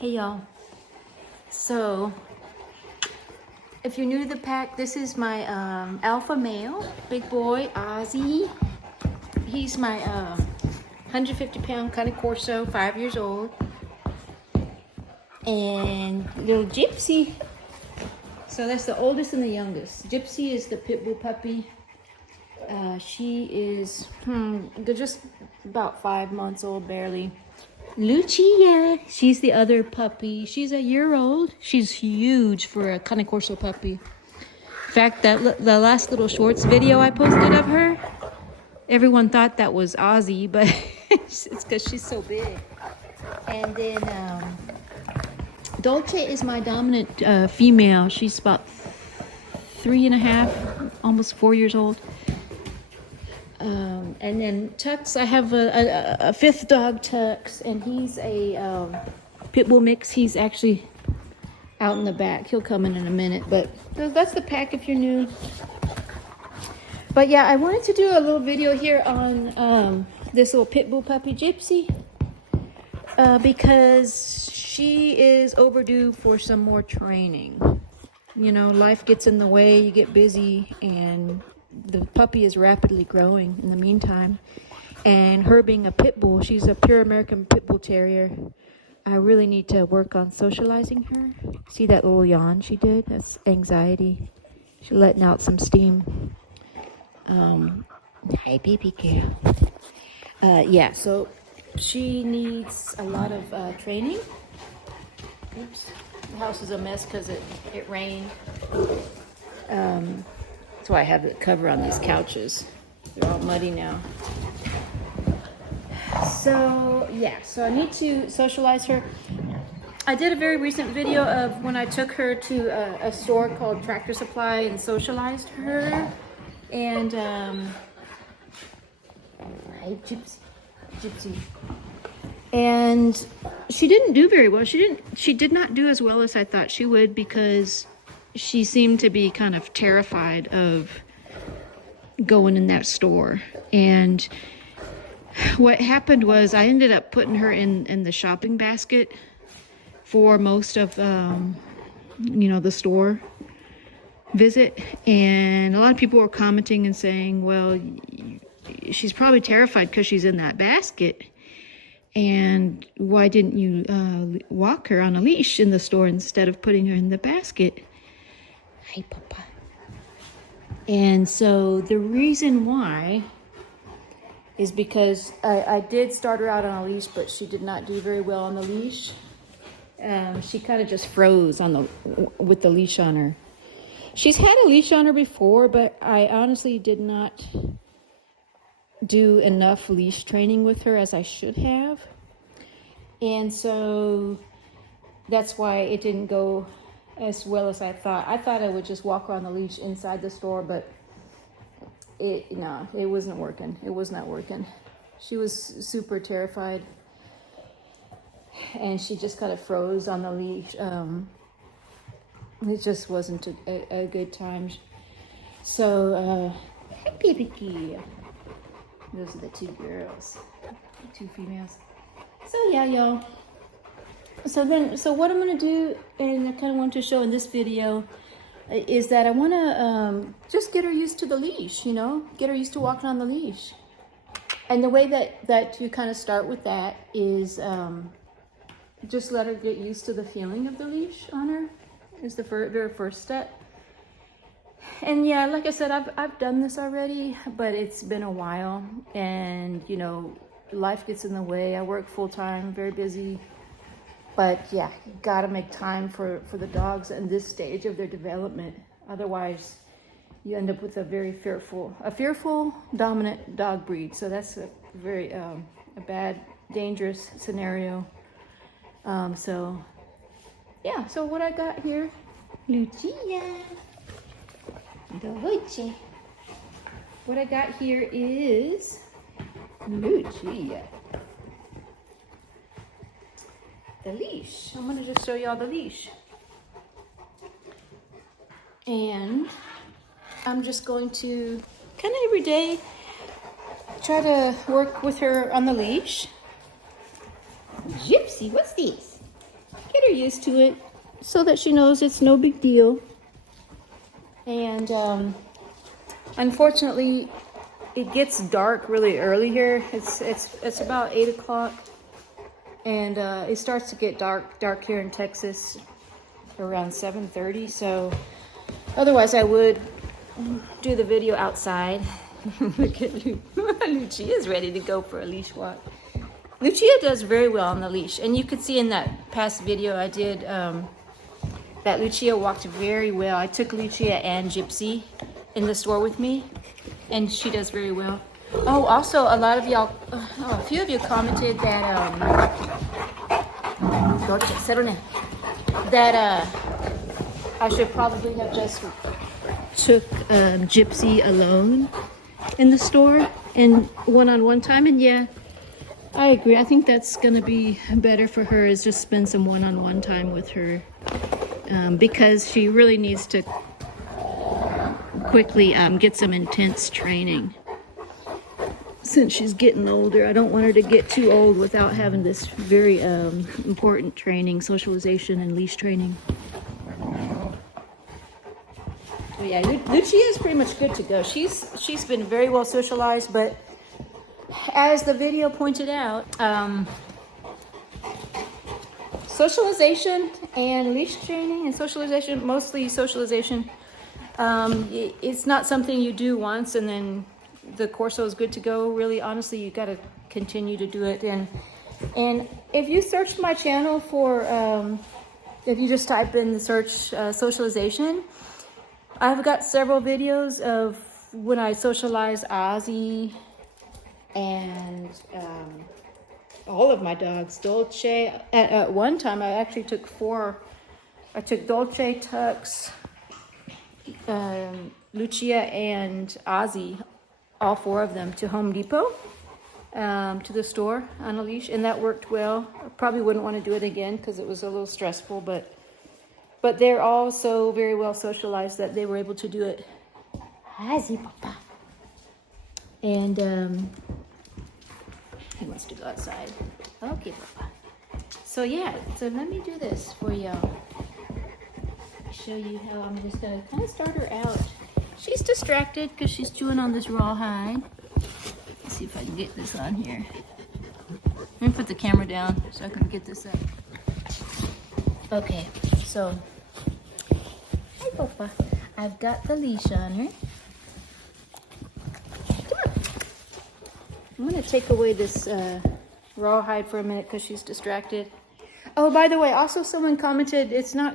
Hey y'all. So if you're new to the pack, this is my alpha male, big boy, Ozzy. He's my 150-pound Cane Corso, 5 years old. And little Gypsy. So that's the oldest and the youngest. Gypsy is the Pitbull puppy. She is just about 5 months old, barely. Lucia, she's the other puppy. She's a year old. She's huge for a Cane Corso puppy. In fact, the last little shorts video I posted of her, everyone thought that was Ozzy, but it's because she's so big. And then Dolce is my dominant female. She's about 3.5, almost 4 years old. And then Tux, I have a fifth dog, Tux, and he's a Pitbull mix. He's actually out in the back. He'll come in a minute, but that's the pack if you're new. But yeah, I wanted to do a little video here on this little Pitbull puppy, Gypsy, because she is overdue for some more training. You know, life gets in the way, you get busy, and the puppy is rapidly growing in the meantime. And her being a pit bull, she's a pure American Pitbull Terrier. I really need to work on socializing her. See that little yawn she did? That's anxiety. She's letting out some steam. Hi, baby girl. Yeah, so she needs a lot of training. Oops, the house is a mess because it rained. That's why I have the cover on these couches. They're all muddy now. So yeah, so I need to socialize her. I did a very recent video of when I took her to a store called Tractor Supply and socialized her. And hi, Gypsy. And she didn't do very well. She did not do as well as I thought she would, because she seemed to be kind of terrified of going in that store. And what happened was I ended up putting her in the shopping basket for most of the store visit. And a lot of people were commenting and saying, well, she's probably terrified because she's in that basket. And why didn't you walk her on a leash in the store instead of putting her in the basket? Hi, Papa. And so the reason why is because I did start her out on a leash, but she did not do very well on the leash. She kind of just froze with the leash on her. She's had a leash on her before, but I honestly did not do enough leash training with her as I should have. And so that's why it didn't go as well as I thought. I thought I would just walk her on the leash inside the store, but it wasn't working. It was not working. She was super terrified, and she just kind of froze on the leash. It just wasn't a good time. So, hi, baby girl. Those are the two girls, the two females. So yeah, y'all. So what I'm gonna do, and I kind of want to show in this video, is that I want to just get her used to the leash. Get her used to walking on the leash. And the way that you kind of start with that is just let her get used to the feeling of the leash on her. Is the very first step. And yeah, like I said, I've done this already, but it's been a while, and life gets in the way. I work full time, very busy. But yeah, you gotta make time for the dogs in this stage of their development. Otherwise, you end up with a very fearful dominant dog breed. So that's a very a bad, dangerous scenario. So yeah, so what I got here, Lucia. Dolce. What I got here is Lucia. The leash. I'm gonna just show y'all the leash. And I'm just going to kind of every day try to work with her on the leash. Gypsy, what's this? used to it so that she knows it's no big deal. And unfortunately, it gets dark really early here. It's about 8 o'clock, and it starts to get dark here in Texas around 7:30. So otherwise I would do the video outside. Look at Lucia's ready to go for a leash walk. Lucia does very well on the leash, and you could see in that past video I did that Lucia walked very well. I took Lucia and Gypsy in the store with me, and she does very well. Oh, also a lot of y'all, a few of you commented that settle down, that I should probably have just took Gypsy alone in the store and one-on-one time. And yeah, I agree. I think that's gonna be better for her, is just spend some one-on-one time with her, because she really needs to quickly get some intense training. Since she's getting older, I don't want her to get too old without having this very important training, socialization and leash training. So yeah, Lucia is pretty much good to go. She's been very well socialized, but as the video pointed out, socialization and leash training and socialization, mostly socialization, it's not something you do once and then the Corso is good to go. Really, honestly, you got to continue to do it. And if you search my channel for, if you just type in the search socialization, I've got several videos of when I socialized Ozzy and all of my dogs. Dolce, at one time I actually took 4. I took Dolce, Tux, Lucia, and Ozzy, all 4 of them, to Home Depot, to the store on a leash, and that worked well. I probably wouldn't want to do it again because it was a little stressful, but they're all so very well socialized that they were able to do it. Ozzy, Papa. And he wants to go outside. Okay, Papa. So yeah, so let me do this for y'all. Show you how I'm just gonna kind of start her out. She's distracted because she's chewing on this rawhide. Let's see if I can get this on here. Let me put the camera down so I can get this up. Okay, so, hi Papa. I've got the leash on her. Come on. I'm gonna take away this rawhide for a minute because she's distracted. Oh, by the way, also someone commented it's not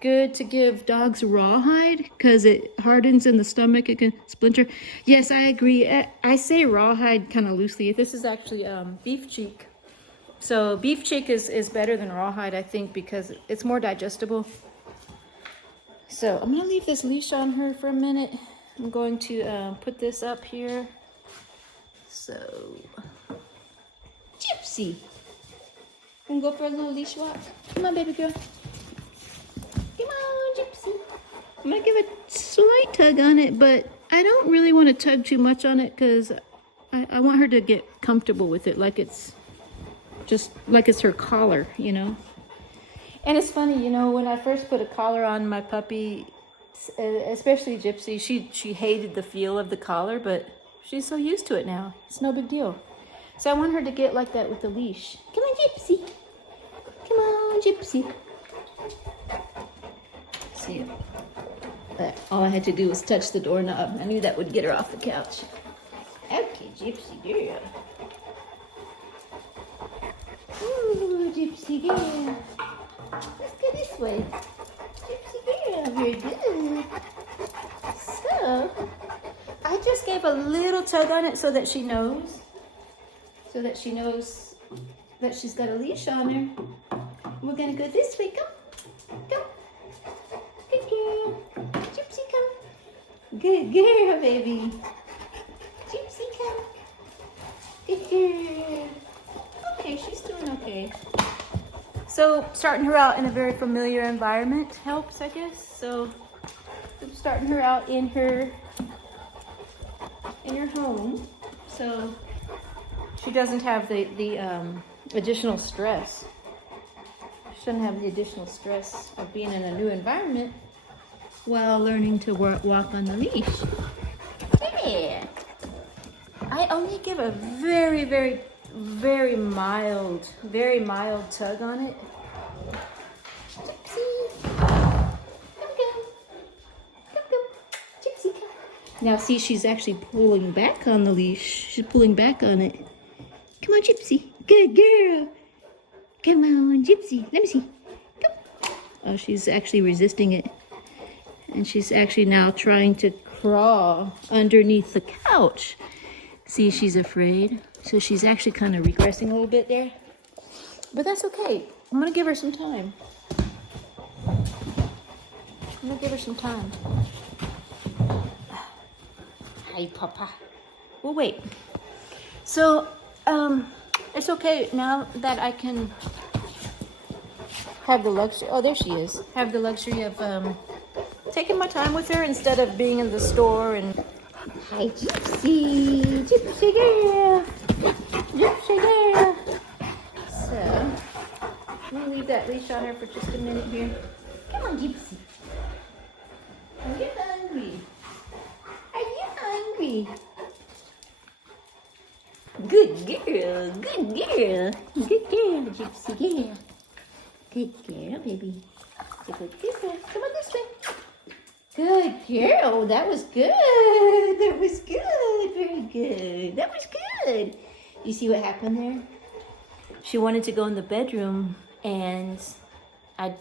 good to give dogs rawhide because it hardens in the stomach, it can splinter. Yes, I agree. I say rawhide kind of loosely. This is actually beef cheek. So beef cheek is better than rawhide, I think, because it's more digestible. So I'm gonna leave this leash on her for a minute. I'm going to put this up here. So Gypsy, wanna go for a little leash walk? Come on, baby girl. Come on, Gypsy. I'm gonna give a slight tug on it, but I don't really want to tug too much on it because I want her to get comfortable with it, like it's just like it's her collar, you know. And it's funny, you know, when I first put a collar on my puppy, especially Gypsy, she hated the feel of the collar, but she's so used to it now. It's no big deal. So I want her to get like that with the leash. Come on, Gypsy. Come on, Gypsy. See, all I had to do was touch the doorknob. I knew that would get her off the couch. Okay, Gypsy girl. Ooh, Gypsy girl. Let's go this way. Gypsy girl, very good. So, I just gave a little tug on it so that she knows. So that she knows that she's got a leash on her. We're gonna go this way. Come. Come. Good girl. Gypsy, come. Good girl, baby. Gypsy, come. Good girl. Okay, she's doing okay. So starting her out in a very familiar environment helps, I guess. So starting her out in her home, so she doesn't have the additional stress. shouldn't have the additional stress of being in a new environment while learning to walk on the leash. Yeah. I only give a very, very, very mild tug on it. Gypsy. Come. Gypsy, come. Now see, she's actually pulling back on the leash. She's pulling back on it. Come on, Gypsy. Good girl. Come on, Gypsy. Let me see. Come. Oh, she's actually resisting it. And she's actually now trying to crawl underneath the couch. See, she's afraid. So she's actually kind of regressing a little bit there. But that's okay. I'm going to give her some time. Hi, Papa. Well, wait. So, it's okay now that I can have the luxury. Oh, there she is. Have the luxury of taking my time with her instead of being in the store and. Hi, Gypsy. Gypsy girl. Gypsy girl. So, let me leave that leash on her for just a minute here. Come on, Gypsy. Are you hungry? Are you hungry? Good girl, good girl. Good girl, Gypsy girl. Good girl, baby. Good girl. Come on this way. Good girl. That was good. That was good. Very good. That was good. You see what happened there? She wanted to go in the bedroom and I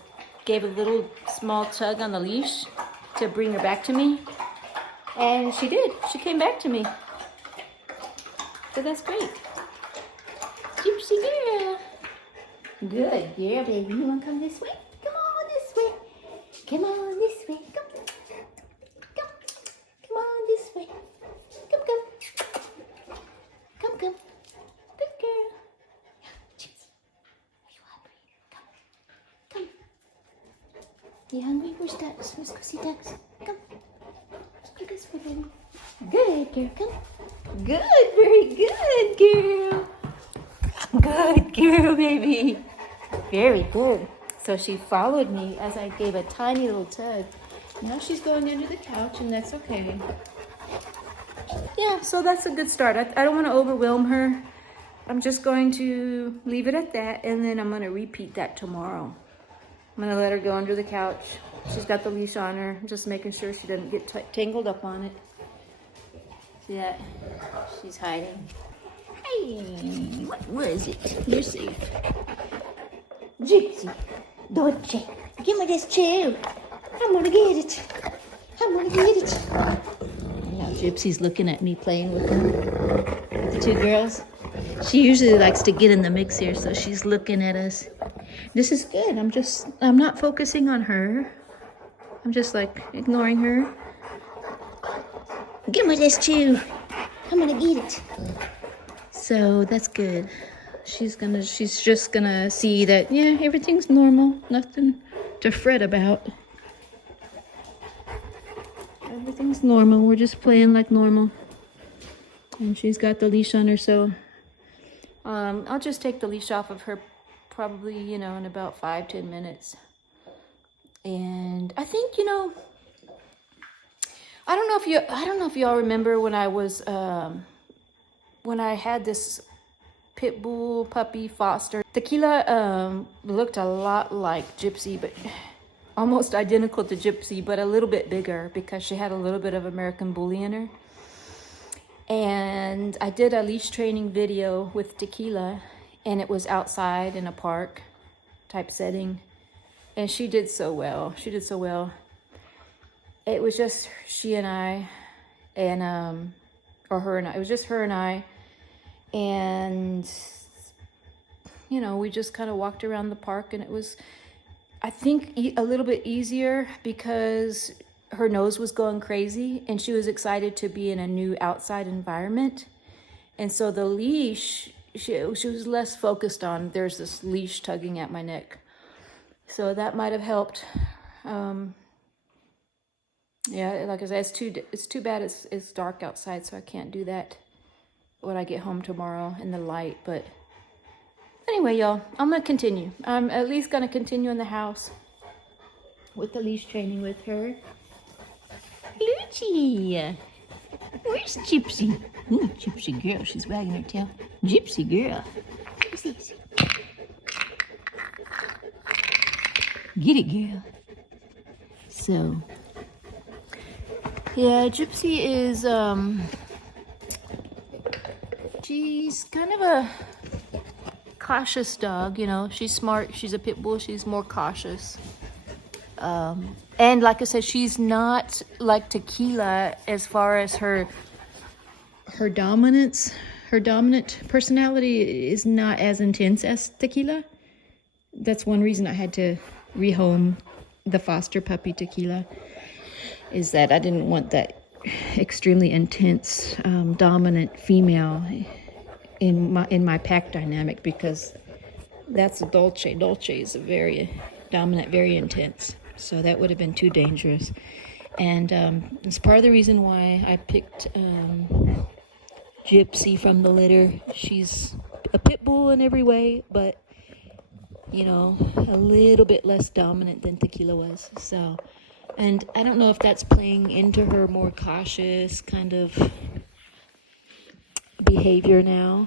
gave a little small tug on the leash to bring her back to me. And she did. She came back to me. So that's great. Gypsy girl. Good girl, baby. You want to come this way? Come on this way. Come on this way. Come. Come. Come on this way. Come, come. Come, come. Good girl. Gypsy. Are you hungry? Come. Come. You hungry? Where's Ducks? Let's go see Ducks. Come. Let's go this way, baby. Good girl. Come. Good, very good, girl. Good girl, baby. Very good. So she followed me as I gave a tiny little tug. Now she's going under the couch, and that's okay. Yeah, so that's a good start. I don't want to overwhelm her. I'm just going to leave it at that, and then I'm going to repeat that tomorrow. I'm going to let her go under the couch. She's got the leash on her, just making sure she doesn't get tangled up on it. See that? She's hiding. Hey, what was it? You're safe. Gypsy, Dolce, give me this chair. I'm gonna get it. I'm gonna get it. Now Gypsy's looking at me playing with them, with the two girls. She usually likes to get in the mix here, so she's looking at us. This is good. I'm not focusing on her. I'm just like ignoring her. Give me this chew. I'm gonna get it. So that's good. She's just gonna see that, yeah, everything's normal. Nothing to fret about. Everything's normal. We're just playing like normal. And she's got the leash on her, so I'll just take the leash off of her probably, in about 5-10 minutes. And I think, I don't know if y'all remember when I was when I had this pit bull puppy foster. Tequila looked a lot like Gypsy, but almost identical to Gypsy, but a little bit bigger because she had a little bit of American Bully in her. And I did a leash training video with Tequila, and it was outside in a park type setting, and she did so well. She did so well. It was just she and I, and or her and I. It was just her and I, and we just kind of walked around the park, and it was, I think, a little bit easier because her nose was going crazy, and she was excited to be in a new outside environment, and so the leash, she was less focused on. There's this leash tugging at my neck, so that might have helped. Yeah, like I said, it's too bad it's dark outside, so I can't do that when I get home tomorrow in the light. But Anyway, y'all, I'm gonna continue. I'm at least gonna continue in the house with the leash training with her. Lucci! Where's Gypsy? Ooh, Gypsy girl, she's wagging her tail. Gypsy girl. Gypsy. Get it, girl. So, yeah, Gypsy is, she's kind of a cautious dog, you know. She's smart, she's a pit bull, she's more cautious. And like I said, she's not like Tequila as far as her dominance. Her dominant personality is not as intense as Tequila. That's one reason I had to rehome the foster puppy Tequila, is that I didn't want that extremely intense, dominant female in my pack dynamic, because that's a Dolce. Dolce is a very dominant, very intense. So that would have been too dangerous. And it's part of the reason why I picked Gypsy from the litter. She's a pit bull in every way, but, you know, a little bit less dominant than Tequila was. So, and I don't know if that's playing into her more cautious kind of behavior now.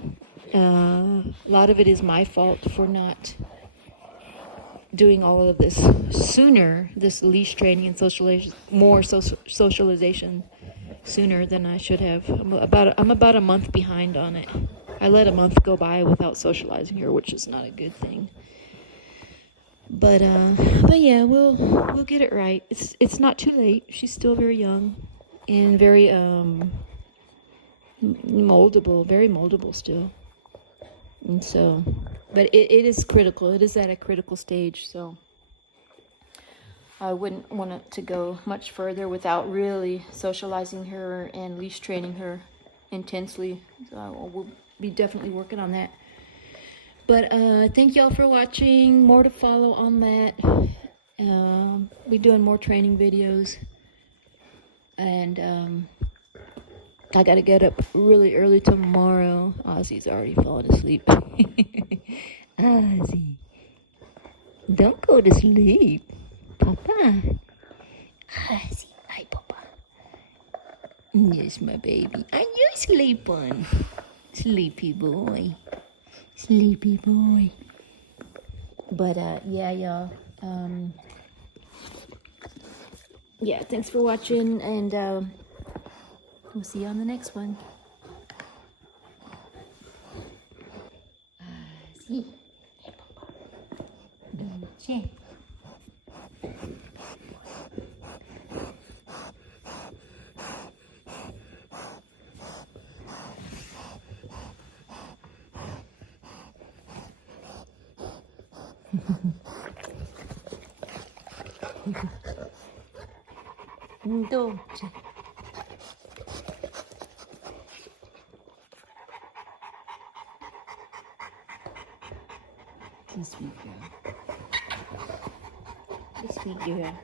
A lot of it is my fault for not doing all of this sooner, this leash training and socialization sooner than I should have. I'm about a month behind on it. I let a month go by without socializing her, which is not a good thing. But yeah, we'll get it right. It's not too late. She's still very young and very moldable, very moldable still. And so, but it is critical. It is at a critical stage, so I wouldn't want it to go much further without really socializing her and leash training her intensely. So we'll be definitely working on that. But thank y'all for watching. More to follow on that. Be doing more training videos. And I gotta get up really early tomorrow. Ozzy's already fallen asleep. Ozzy, don't go to sleep. Papa. Ozzy, hi, Papa. Yes, my baby. And you sleep on. Sleepy boy. Sleepy boy. But, yeah, y'all. Yeah, thanks for watching, and we'll see you on the next one. See. Hey, Papa. Dolce. Dolce. You sweet girl. You sweet girl.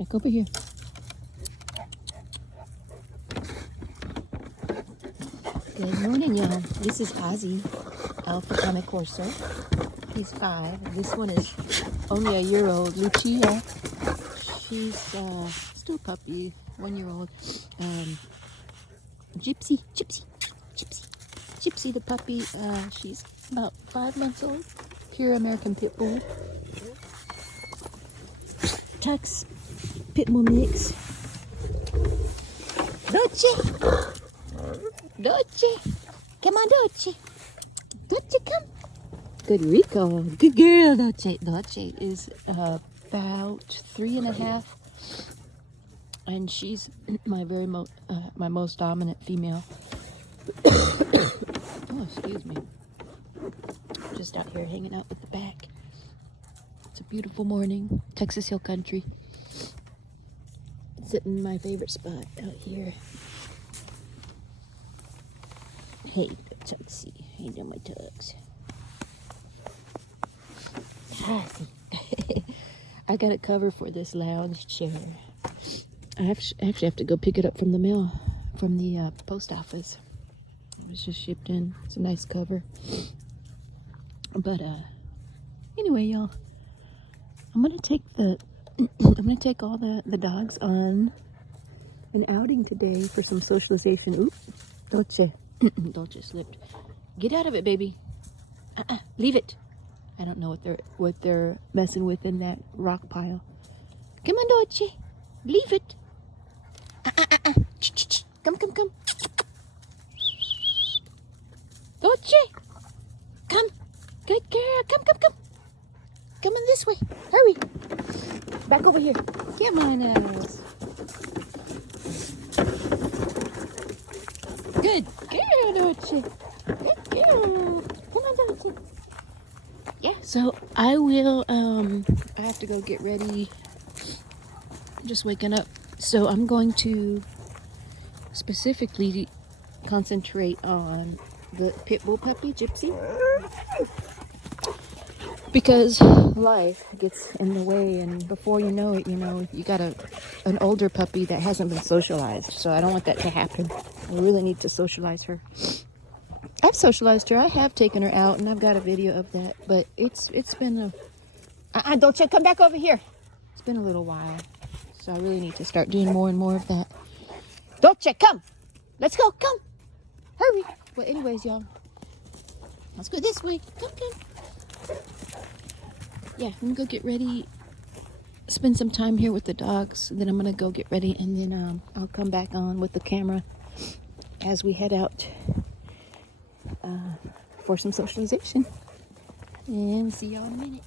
Back over here. Good morning, y'all. This is Ozzy, Alpha Cane Corso. He's 5. This one is only a year old. Lucia. She's still a puppy, 1 year old. Gypsy the puppy. She's about 5 months old. Pure American Pitbull. Tux Pitbull mix. Dolce. Come on, Dolce. Dolce, come. Good Rico. Good girl, Dolce. Dolce is about 3.5. And she's my my most dominant female. Oh, excuse me. Just out here hanging out with the back. It's a beautiful morning, Texas Hill Country. Sitting in my favorite spot out here. Hey, Tuxie. Hey, there, my Tux. I got a cover for this lounge chair. I actually have to go pick it up from the mail, from the post office. It was just shipped in. It's a nice cover. But anyway, y'all, I'm gonna take all the dogs on an outing today for some socialization. Oop, Dolce. Dolce slipped. Get out of it, baby. Leave it. I don't know what they're messing with in that rock pile. Come on, Dolce. Leave it. Come. Dolce. Come. Good girl. Come. Come in this way. Hurry. Back over here. Come on, Alice. Good girl, Dolce. Good girl. Come on, Dolce. Yeah, so I will, I have to go get ready. I'm just waking up. So I'm going to specifically concentrate on the Pitbull puppy, Gypsy. Because life gets in the way, and before you know it, you got an older puppy that hasn't been socialized. So I don't want that to happen. I really need to socialize her. I've socialized her. I have taken her out, and I've got a video of that. But it's been Dolce, come back over here. It's been a little while, so I really need to start doing more and more of that. Dolce, come. Let's go. Come. Hurry. Well, anyways, y'all, let's go this way. Come. Yeah, I'm gonna go get ready. Spend some time here with the dogs. Then I'm gonna go get ready, and then I'll come back on with the camera as we head out for some socialization. And see y'all in a minute.